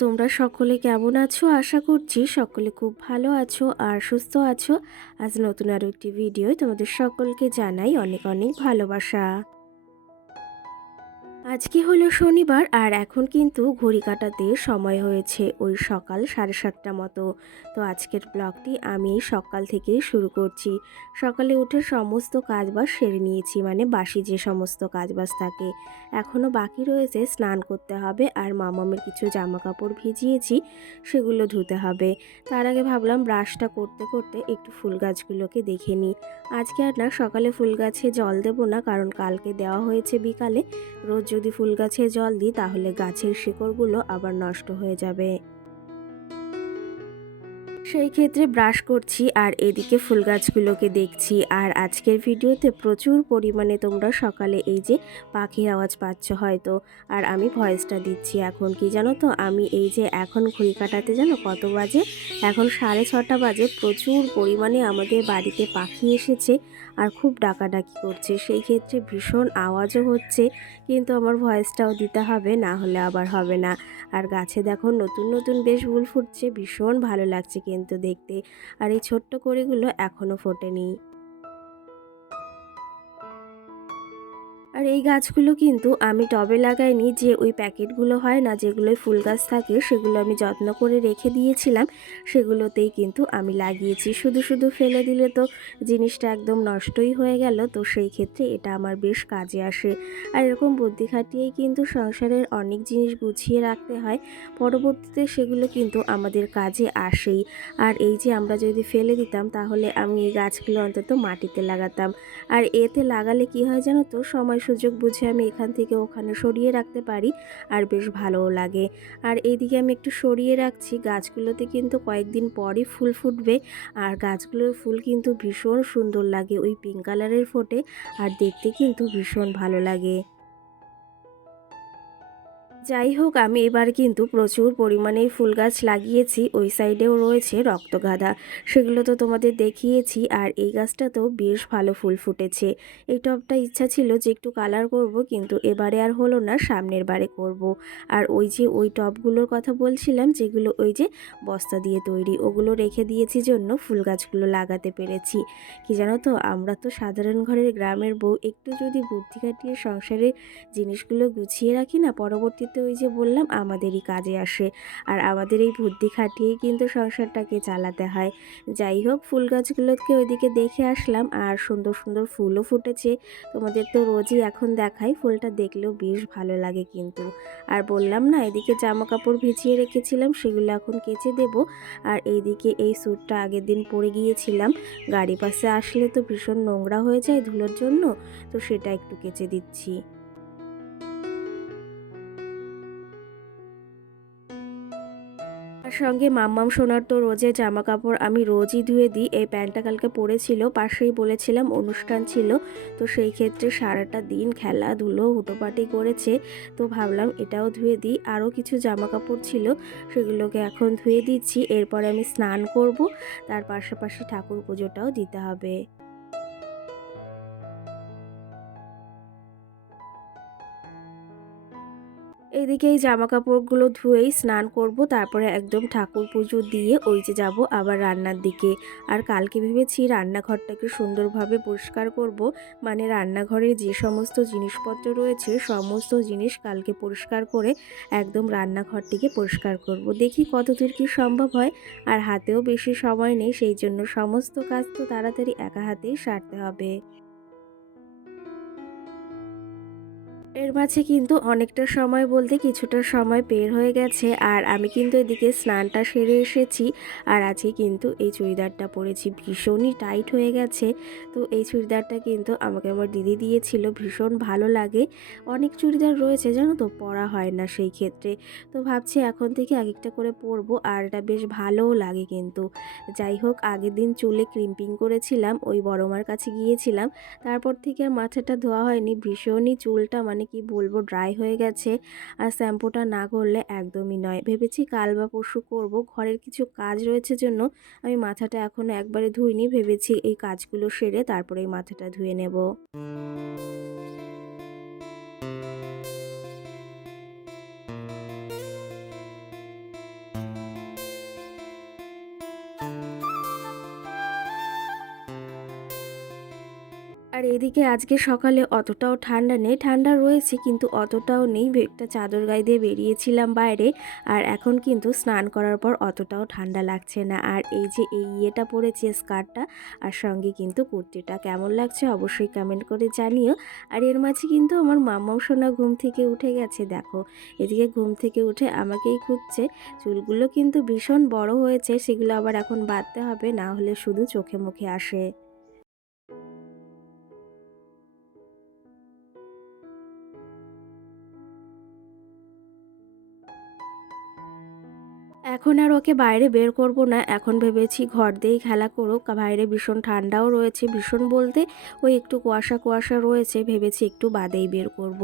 তোমরা সকলে কেমন আছো? আশা করছি সকলে খুব ভালো আছো আর সুস্থ আছো। আজ নতুন আরও একটি ভিডিও তোমাদের সকলকে জানাই অনেক অনেক ভালোবাসা। আজকে হলো শনিবার আর এখন কিন্তু ঘড়ি কাটাতে সময় হয়েছে ওই সকাল সাড়ে সাতটা মতো। তো আজকের ব্লগটি আমি সকাল থেকেই শুরু করছি। সকালে উঠে সমস্ত কাজবাজ সেরে নিয়েছি মানে বাসি যে সমস্ত কাজবাজ থাকে। এখনও বাকি রয়েছে, স্নান করতে হবে আর মামামের কিছু জামা কাপড় ভিজিয়েছি, সেগুলো ধুতে হবে। তার আগে ভাবলাম ব্রাশটা করতে করতে একটু ফুল গাছগুলোকে দেখে নিই। আজকে আর না, সকালে ফুল গাছে জল দেবো না, কারণ কালকে দেওয়া হয়েছে বিকালে। রোজ যদি ফুল গাছে জল দিই, তাহলে গাছের শিকড়গুলো আবার নষ্ট হয়ে যাবে। সেই ক্ষেত্রে ব্রাশ করছি আর এদিকে ফুল গাছগুলোকে দেখছি। আর আজকের ভিডিওতে প্রচুর পরিমাণে তোমরা সকালে এই যে পাখির আওয়াজ পাচ্ছ হয়তো। আর আমি ভয়েসটা দিচ্ছি এখন, কি জানো তো? আমি এই যে এখন ঘড়ি কাটাতে জানো কত বাজে? এখন সাড়ে ছটা বাজে। প্রচুর পরিমাণে আমাদের বাড়িতে পাখি এসেছে। আর খুব ডাকাডাকি করছে। সেই ক্ষেত্রে ভীষণ আওয়াজও হচ্ছে, কিন্তু আমার ভয়েসটাও দিতে হবে, না হলে আবার হবে না। আর গাছে দেখো নতুন নতুন বেশ ফুল ফুটছে, ভীষণ ভালো লাগছে কিন্তু দেখতে। আর এই ছোট্ট কড়িগুলো এখনও ফোটেনি। আর এই গাছগুলো কিন্তু আমি টবে লাগাইনি যে ওই প্যাকেটগুলো হয় না যেগুলোই ফুল গাছ থাকে, সেগুলো আমি যত্ন করে রেখে দিয়েছিলাম। সেগুলোতেই কিন্তু আমি লাগিয়েছি। শুধু শুধু ফেলে দিলে তো জিনিসটা একদম নষ্টই হয়ে গেল, তো সেই ক্ষেত্রে এটা আমার বেশ কাজে আসে। আর এরকম বুদ্ধি খাটিয়েই কিন্তু সংসারের অনেক জিনিস গুছিয়ে রাখতে হয়। পরবর্তীতে সেগুলো কিন্তু আমাদের কাজে আসেই। আর এই যে আমরা যদি ফেলে দিতাম, তাহলে আমি এই গাছগুলো অন্তত মাটিতে লাগাতাম। আর এতে লাগালে কি হয় জানো তো, সময় সুযোগ বুঝে আমি এখান থেকে ওখানে সরিয়ে রাখতে পারি আর বেশ ভালোও লাগে। আর এইদিকে আমি একটু সরিয়ে রাখছি। গাছগুলোতে কিন্তু কয়েকদিন পরই ফুল ফুটবে আর গাছগুলোর ফুল কিন্তু ভীষণ সুন্দর লাগে ওই পিঙ্ক কালারের ফোটে আর দেখতে কিন্তু ভীষণ ভালো লাগে। যাই হোক আমি এবার কিন্তু প্রচুর পরিমাণে ফুল গাছ লাগিয়েছি। ওই সাইডেও রয়েছে রক্তগাঁদা সেগুলো তো তোমাদের দেখিয়েছি, আর এই গাছটা তো বেশ ভালো ফুল ফুটেছে। এই টবটা ইচ্ছা ছিল যে একটু কালার করব, কিন্তু এবারে আর হলো না, সামনের বারে করব। আর ওই যে ওই টবগুলোর কথা বলছিলাম, যেগুলো ওই যে বস্তা দিয়ে তৈরি, ওগুলো রেখে দিয়েছি জন্য ফুল গাছগুলো লাগাতে পেরেছি। কি জানো তো, আমরা তো সাধারণ ঘরের গ্রামের বউ, একটু যদি বুদ্ধি কাটিয়ে সংসারের জিনিসগুলো গুছিয়ে রাখি না পরবর্তী তো ওই যে বললাম, আমাদেরই কাজে আসে। আর আমাদের এই বুদ্ধি খাটিয়েই কিন্তু সংসারটাকে চালাতে হয়। যাই হোক, ফুল গাছগুলোকে ওইদিকে দেখে আসলাম, আর সুন্দর সুন্দর ফুলও ফুটেছে। তোমাদের তো রোজই এখন দেখাই, ফুলটা দেখলেও বেশ ভালো লাগে কিন্তু। আর বললাম না, এদিকে জামা কাপড় ভিজিয়ে রেখেছিলাম, সেগুলো এখন কেচে দেব। আর এইদিকে এই স্যুটটা আগের দিন পরে গিয়েছিলাম। গাড়ি পাশে আসলে তো ভীষণ নোংরা হয়ে যায় ধুলোর জন্য, তো সেটা একটু কেচে দিচ্ছি। তার সঙ্গে মাম্মাম সোনার তো রোজে জামা কাপড় আমি রোজই ধুয়ে দিই। এই প্যান্টটা কালকে পরেছিল, পাশেই বলেছিলাম অনুষ্ঠান ছিল, তো সেই ক্ষেত্রে সারাটা দিন খেলাধুলো, হুটোপাটি করেছে, তো ভাবলাম এটাও ধুয়ে দিই। আরও কিছু জামা কাপড় ছিল, সেগুলোকে এখন ধুয়ে দিচ্ছি। এরপরে আমি স্নান করব, তার পাশাপাশি ঠাকুর পুজোটাও দিতে হবে। এদিকে এই জামা কাপড়গুলো ধুয়েই স্নান করব, তারপরে একদম ঠাকুর পুজো দিয়ে ওই যে যাব আবার রান্নার দিকে। আর কালকে ভেবেছি রান্নাঘরটাকে সুন্দরভাবে পরিষ্কার করব মানে রান্নাঘরের যে সমস্ত জিনিসপত্র রয়েছে, সমস্ত জিনিস কালকে পরিষ্কার করে একদম রান্নাঘরটিকে পরিষ্কার করব। দেখি কতদূর কি সম্ভব হয়, আর হাতেও বেশি সময় নেই, সেই জন্য সমস্ত কাজ তো তাড়াতাড়ি একা হাতেই সারতে হবে। এর মাঝে কিন্তু অনেকটা সময় বলতে কিছুটা সময় বের হয়ে গেছে আর আমি কিন্তু এদিকে স্নানটা সেরে এসেছি আর আজকে কিন্তু এই চুড়িদারটা পরেছি ভীষণই টাইট হয়ে গেছে। তো এই চুড়িদারটা কিন্তু আমাকে আমার দিদি দিয়েছিল, ভীষণ ভালো লাগে। অনেক চুড়িদার রয়েছে জানো তো, পরা হয় না সেই ক্ষেত্রে। তো ভাবছি এখন থেকে এক একটা করে পরবো আর এটা বেশ ভালোও লাগে কিন্তু। যাই হোক, আগের দিন চুলে ক্রিম্পিং করেছিলাম, ওই বড়মার কাছে গিয়েছিলাম। তারপর থেকে আর মাথাটা ধোয়া হয়নি, ভীষণই চুলটা মানে মানে কি বলব ড্রাই হয়ে গেছে। আর শ্যাম্পুটা না করলে একদমই নয়। ভেবেছি কাল বা পরশু করব। ঘরের কিছু কাজ রয়েছে জন্য আমি মাথাটা এখনও একবারে ধুইনি। ভেবেছি এই কাজগুলো সেরে তারপরে এই মাথাটা ধুয়ে নেব। আর এদিকে আজকে সকালে অতটাও ঠান্ডা নেই, ঠান্ডা রয়েছে কিন্তু অতটাও নেই। একটা চাদর গায়ে দিয়ে বেরিয়েছিলাম বাইরে আর এখন কিন্তু স্নান করার পর অতটাও ঠান্ডা লাগছে না। আর এই যে এই ইয়েটা পরেছে স্কার্টটা আর সঙ্গে কিন্তু কুর্তিটা, কেমন লাগছে অবশ্যই কমেন্ট করে জানিও। আর এর মাঝে কিন্তু আমার মামাও সোনা ঘুম থেকে উঠে গেছে, দেখো। এদিকে ঘুম থেকে উঠে আমাকেই খুঁজছে। চুলগুলো কিন্তু ভীষণ বড় হয়েছে, সেগুলো আবার এখন বাঁধতে হবে, না হলে শুধু চোখে মুখে আসে। এখন আর ওকে বাইরে বের করব না। এখন ভেবেছি ঘর দিয়েই খেলা করুক। বাইরে ভীষণ ঠান্ডাও রয়েছে, ভীষণ বলতে ওই একটু কুয়াশা কুয়াশা রয়েছে। ভেবেছি একটু বাদেই বের করব।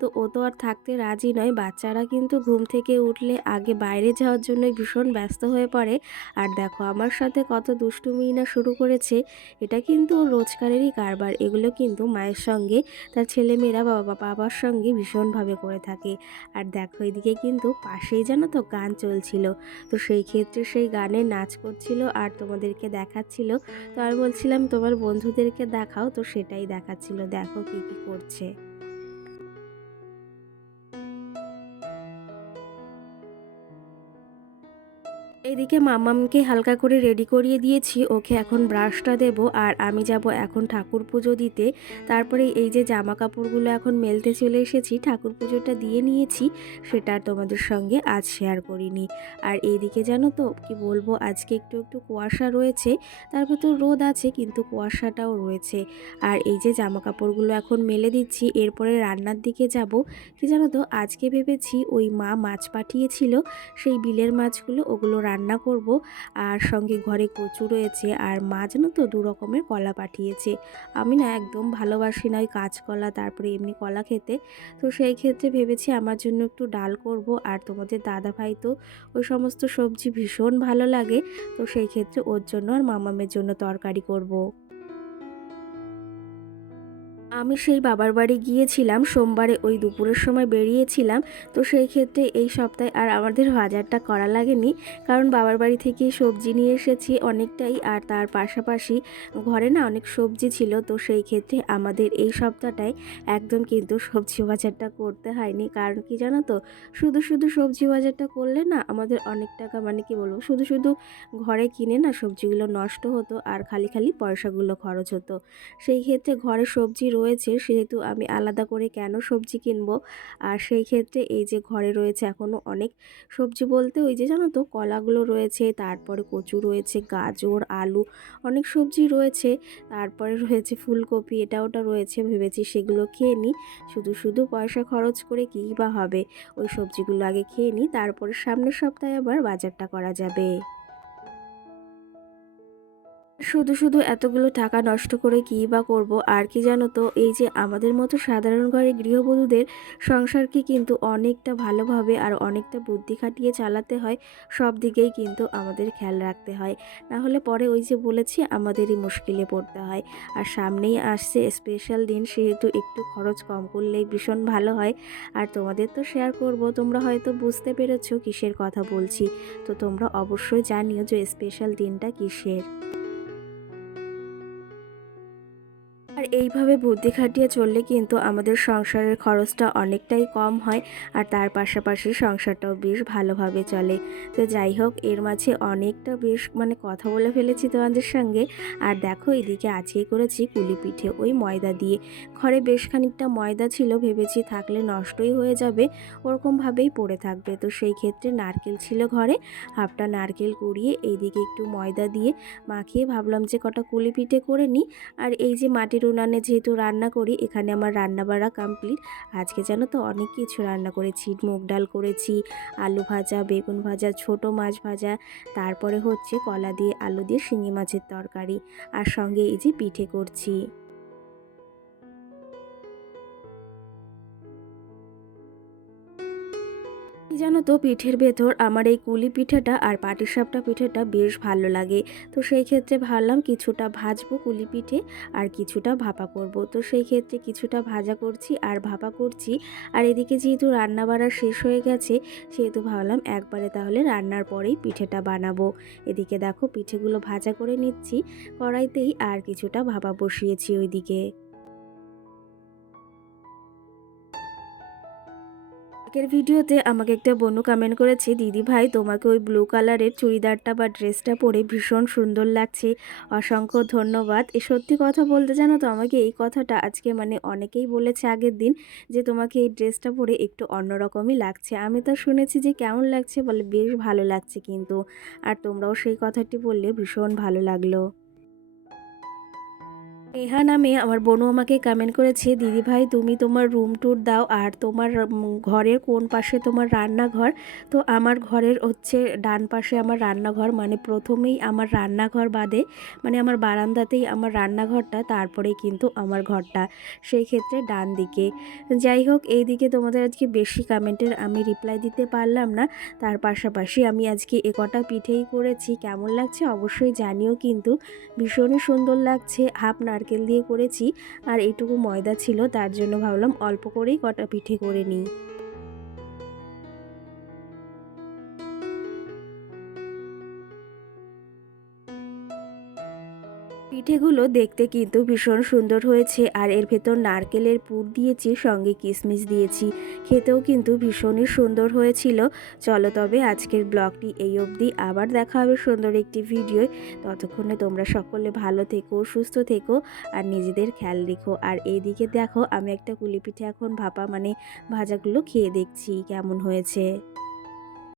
তো ও তো আর থাকতে রাজি নয়। বাচ্চারা কিন্তু ঘুম থেকে উঠলে আগে বাইরে যাওয়ার জন্য ভীষণ ব্যস্ত হয়ে পড়ে। আর দেখো, আমার সাথে কত দুষ্টুমি না শুরু করেছে। এটা কিন্তু ওর রোজগারেরই কারবার। এগুলো কিন্তু মায়ের সঙ্গে, তার ছেলেমেয়েরা বাবা, বাবার সঙ্গে ভীষণভাবে করে থাকে। আর দেখো, এদিকে কিন্তু পাশেই জানো তো গান চলছিল। তো সেই ক্ষেত্রে সেই গানে নাচ করছিল আর তোমাদেরকে দেখাচ্ছিল। তো আমি বলছিলাম, তোমার বন্ধুদেরকে দেখাও। তো সেটাই দেখাচ্ছিল, দেখো কি কি করছে। এদিকে মামামকে হালকা করে রেডি করিয়ে দিয়েছি, ওকে এখন ব্রাশটা দেব আর আমি যাব এখন ঠাকুর পুজো দিতে। তারপরে এই যে জামা কাপড়গুলো এখন মেলতে চলে এসেছি, ঠাকুর পুজোটা দিয়ে নিয়েছি, সেটা তোমাদের সঙ্গে আজ শেয়ার করিনি। আর এইদিকে জানো তো, কি বলব, আজকে একটু একটু কুয়াশা রয়েছে, তারপর তো রোদ আছে, কিন্তু কুয়াশাটাও রয়েছে। আর এই যে জামা কাপড়গুলো এখন মেলে দিচ্ছি, এরপরে রান্নার দিকে যাব। কি জানো তো, আজকে ভেবেছি ওই মা মাছ পাঠিয়েছিল, সেই বিলের মাছগুলো ওগুলো রান্না করব। আর সঙ্গে ঘরে কচু রয়েছে আর মাছ তো দু রকমের কলা পাঠিয়েছে। আমি না একদম ভালোবাসি না ওই কাঁচকলা, তারপরে এমনি কলা খেতে। তো সেই ক্ষেত্রে ভেবেছি আমার জন্য একটু ডাল করব। আর তোমাদের দাদা ভাই তো ওই সমস্ত সবজি ভীষণ ভালো লাগে। তো সেই ক্ষেত্রে ওর জন্য আর মামামের জন্য তরকারি করব। আমি সেই বাবার বাড়ি গিয়েছিলাম, সোমবারে ওই দুপুরের সময় বেরিয়েছিলাম। তো সেই ক্ষেত্রে এই সপ্তাহে আর আমাদের বাজারটা করা লাগেনি। কারণ বাবার বাড়ি থেকে সবজি নিয়ে এসেছি অনেকটাই। আর তার পাশাপাশি ঘরে না অনেক সবজি ছিল। তো সেই ক্ষেত্রে আমাদের এই সপ্তাহটায় একদম কিন্তু সবজি বাজারটা করতে হয়নি। কারণ কি জানো তো? শুধু শুধু সবজি বাজারটা করলে না আমাদের অনেক টাকা মানে কি বলব? শুধু শুধু ঘরে কিনে না সবজিগুলো নষ্ট হতো আর খালি খালি পয়সাগুলো খরচ হতো। সেই ক্ষেত্রে ঘরে সবজি রয়েছে সেহেতু আমি আলাদা করে কেন সবজি কিনবো? আর সেই ক্ষেত্রে এই যে ঘরে রয়েছে এখনও অনেক সবজি বলতে ওই যে জানো তো কলাগুলো রয়েছে, তারপরে কচু রয়েছে, গাজর, আলু অনেক সবজি রয়েছে, তারপরে রয়েছে ফুলকপি, এটা ওটা রয়েছে, ভেবেছি সেগুলো খেয়ে নিই। শুধু শুধু পয়সা খরচ করে কী বা হবে? ওই সবজিগুলো আগে খেয়ে নিই, তারপরে সামনের সপ্তাহে আবার বাজারটা করা যাবে। শুধু শুধু এতগুলো টাকা নষ্ট করে কী বা করব? আর কি জানো তো, এই যে আমাদের মতো সাধারণ ঘরে গৃহবধূদের সংসারকে কিন্তু অনেকটা ভালোভাবে আর অনেকটা বুদ্ধি খাটিয়ে চালাতে হয়, সব দিকেই কিন্তু আমাদের খেয়াল রাখতে হয়। না হলে পরে ওই যে বলেছি, আমাদেরই মুশকিলে পড়তে হয়। আর সামনেই আসছে স্পেশাল দিন, সেহেতু একটু খরচ কম করলেই ভীষণ ভালো হয়। আর তোমাদের তো শেয়ার করব, তোমরা হয়তো বুঝতে পেরেছ কিসের কথা বলছি। তো তোমরা অবশ্যই জানিও যে স্পেশাল দিনটা কিসের। এইভাবে বুদ্ধি খাটিয়ে চললে কিন্তু আমাদের সংসারের খরচটা অনেকটাই কম হয় আর তার পাশাপাশি সংসারটাও বেশ ভালোভাবে চলে। তো যাই হোক, এর মাঝে অনেকটা বেশ মানে কথা বলে ফেলেছি তোমাদের সঙ্গে। আর দেখো, এদিকে আজকে করেছি কুলি পিঠে ওই ময়দা দিয়ে। ঘরে বেশ খানিকটা ময়দা ছিল, ভেবেছি থাকলে নষ্টই হয়ে যাবে, ওরকমভাবেই পড়ে থাকবে। তো সেই ক্ষেত্রে নারকেল ছিল ঘরে, হাফটা নারকেল কুড়িয়ে এইদিকে একটু ময়দা দিয়ে মাখিয়ে ভাবলাম যে কটা কুলি পিঠে করে নিই। আর এই যে মাটির উনানে যেহেতু রান্না করি, এখানে আমার রান্না বাড়া কমপ্লিট আজকে জানো তো অনেক কিছু রান্না করেছি। মুগ ডাল করেছি, আলু ভাজা, বেগুন ভাজা, ছোট মাছ ভাজা, তারপরে হচ্ছে কলা দিয়ে আলু দিয়ে শিঙি মাছের তরকারি, আর সঙ্গে এই যে পিঠে করছি। জানো তো, পিঠের ভেতর আমার এই কুলি পিঠাটা আর পাটিসাপটা পিঠেটা বেশ ভালো লাগে। তো সেই ক্ষেত্রে ভাবলাম কিছুটা ভাজবো কুলি পিঠে আর কিছুটা ভাপা করব। তো সেই ক্ষেত্রে কিছুটা ভাজা করছি আর ভাপা করছি। আর এদিকে যেহেতু রান্না বাড়া শেষ হয়ে গেছে, সেহেতু ভাবলাম একবারে তাহলে রান্নার পরেই পিঠেটা বানাবো। এদিকে দেখো, পিঠেগুলো ভাজা করে নিচ্ছি। কড়াইতেই আর কিছুটা ভাপা বসিয়েছি ওইদিকে। আগের ভিডিওতে আমাকে একটা বনু কমেন্ট করেছে, দিদি ভাই, তোমাকে ওই ব্লু কালারের চুড়িদারটা বা ড্রেসটা পরে ভীষণ সুন্দর লাগছে। অসংখ্য ধন্যবাদ। এ সত্যি কথা বলতে জানো তো, আমাকে এই কথাটা আজকে মানে অনেকেই বলেছে আগের দিন যে, তোমাকে এই ড্রেসটা পরে একটু অন্যরকমই লাগছে। আমি তো শুনেছি যে, কেমন লাগছে? বলে, বেশ ভালো লাগছে কিন্তু। আর তোমরাও সেই কথাটি বললে ভীষণ ভালো লাগল। নেহা নামে আমার বোনও আমাকে কমেন্ট করেছে, দিদি ভাই, তুমি তোমার রুম ট্যুর দাও আর তোমার ঘরের কোন পাশে তোমার রান্নাঘর? তো আমার ঘরের হচ্ছে ডান পাশে আমার রান্নাঘর মানে প্রথমেই আমার রান্নাঘর বাদে মানে আমার বারান্দাতেই আমার রান্নাঘরটা, তারপরেই কিন্তু আমার ঘরটা, সেই ক্ষেত্রে ডান দিকে। যাই হোক, এই দিকে তোমাদের আজকে বেশি কমেন্টের আমি রিপ্লাই দিতে পারলাম না, তার পাশাপাশি আমি আজকে এ কটা পিঠেই করেছি, কেমন লাগছে অবশ্যই জানিও কিন্তু, ভীষণই সুন্দর লাগছে হাফ নারকেল দিয়ে করেছি আর এটুকু ময়দা ছিল, তার জন্য ভাবলাম অল্প করেই কটা পিঠে করে নিই। পিঠেগুলো দেখতে কিন্তু ভীষণ সুন্দর হয়েছে আর এর ভেতর নারকেলের পুর দিয়েছি, সঙ্গে কিশমিশ দিয়েছি। খেতেও কিন্তু ভীষণই সুন্দর হয়েছিল। চলো তবে আজকের ব্লগটি এই অবধি। আবার দেখা হবে সুন্দর একটি ভিডিও ততক্ষণে তোমরা সকলে ভালো থেকো, সুস্থ থেকো আর নিজেদের খেয়াল রেখো। আর এইদিকে দেখো, আমি একটা কুলি পিঠে এখন ভাপা মানে ভাজাগুলো খেয়ে দেখছি কেমন হয়েছে।